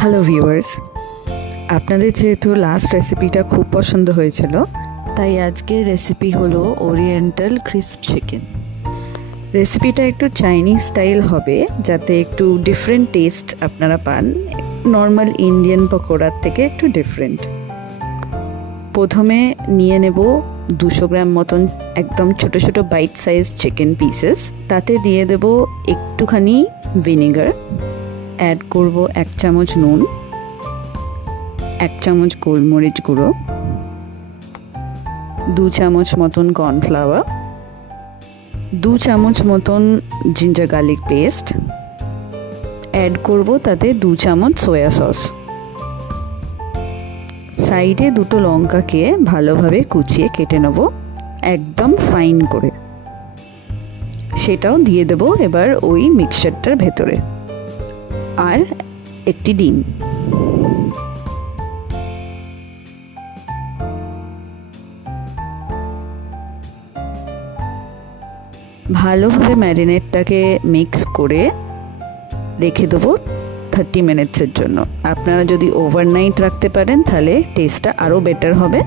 Hello viewers, আপনাদের যেহেতু last রেসিপিটা খুব পছন্দ হয়েছিল, তাই আজকের রেসিপি হলো ওরিয়েন্টাল ক্রিস্প চিকেন। রেসিপিটা একটু চাইনিজ স্টাইল হবে, যাতে একটু ডিফারেন্ট টেস্ট আপনারা পান, নর্মাল ইন্ডিয়ান পকোড়ার থেকে একটু ডিফারেন্ট। প্রথমে নিয়ে নেব 200 গ্রাম মতন একদম ছোট ছোট বাইট সাইজ চিকেন পিসেস। তাতে দিয়ে দেব একটুখানি ভিনেগার, অ্যাড করব 1 চামচ নুন, 1 চামচ গোলমরিচ গুঁড়ো, 2 চামচ মতন কর্নফ্লাওয়ার, 2 চামচ মতন জিঞ্জার গার্লিক পেস্ট, অ্যাড করব তাতে 2 চামচ সয়া সস। সাইডে 2টো লঙ্কাকে ভালোভাবে কুচিয়ে কেটে নেব একদম ফাইন করে। সেটাও দিয়ে দেব এবার ওই মিক্সচারটার ভেতরে, আর একটি ডিম। ভালোভাবে ম্যারিনেটটাকে মিক্স করে রেখে দেবো 30 মিনিটসের জন্য। আপনারা যদি ওভারনাইট রাখতে পারেন তাহলে টেস্টটা আরও বেটার হবে।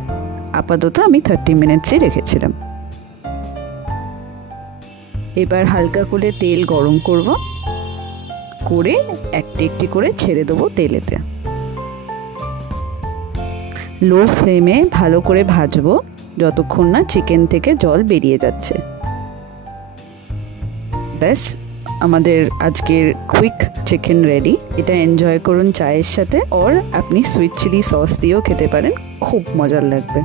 আপাতত আমি 30 মিনিটসই রেখেছিলাম। এবার হালকা করে তেল গরম করে একটি একটি করে ছেড়ে দেবো তেলেতে। লো ফ্লেমে ভালো করে ভাজবো যতক্ষণ না চিকেন থেকে জল বেরিয়ে যাচ্ছে। ব্যাস, আমাদের আজকের কুইক চিকেন রেডি। এটা এনজয় করুন চায়ের সাথে, আর আপনি সুইট চিলি সস দিয়েও খেতে পারেন, খুব মজার লাগবে।